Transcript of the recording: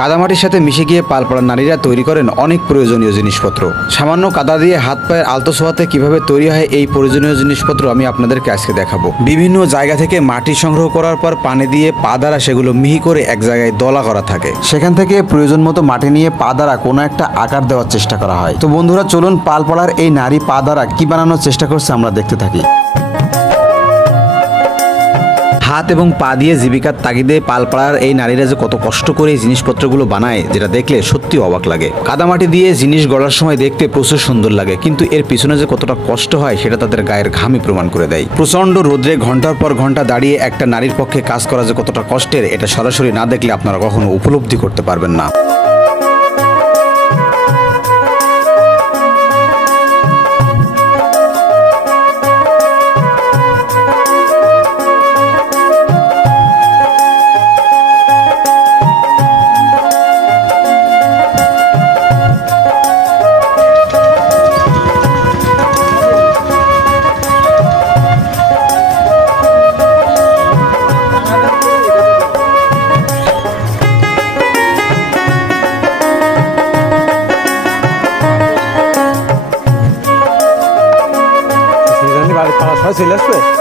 কাদামাটির সাথে মিশে গিয়ে পালপাড়ার নারীরা তৈরি করেন অনেক প্রয়োজনীয় জিনিসপত্র। সামান্য কাদা দিয়ে হাত পায়ের আলতো ছোঁয়াতে কিভাবে তৈরি হয় এই প্রয়োজনীয় জিনিসপত্র আমি আপনাদেরকে আজকে দেখাবো। বিভিন্ন জায়গা থেকে মাটি সংগ্রহ করার পর পানি দিয়ে পা দ্বারা সেগুলো মিহি করে এক জায়গায় দলা করা থাকে। সেখান থেকে প্রয়োজন মতো মাটি নিয়ে পা দ্বারা কোনো একটা আকার দেওয়ার চেষ্টা করা হয়। তো বন্ধুরা চলুন পালপাড়ার এই নারী পা দ্বারা কি বানানোর চেষ্টা করছে আমরা দেখতে থাকি। হাত এবং পা দিয়ে জীবিকার তাগিদে পালপাড়ার এই নারীরা যে কত কষ্ট করে এই জিনিসপত্রগুলো বানায়, যেটা দেখলে সত্যি অবাক লাগে। কাদামাটি দিয়ে জিনিস গড়ার সময় দেখতে প্রচুর সুন্দর লাগে, কিন্তু এর পিছনে যে কতটা কষ্ট হয় সেটা তাদের গায়ের ঘামই প্রমাণ করে দেয়। প্রচন্ড রোদ্রে ঘন্টার পর ঘন্টা দাঁড়িয়ে একটা নারীর পক্ষে কাজ করা যে কতটা কষ্টের, এটা সরাসরি না দেখলে আপনারা কখনো উপলব্ধি করতে পারবেন না। চলে আসবে।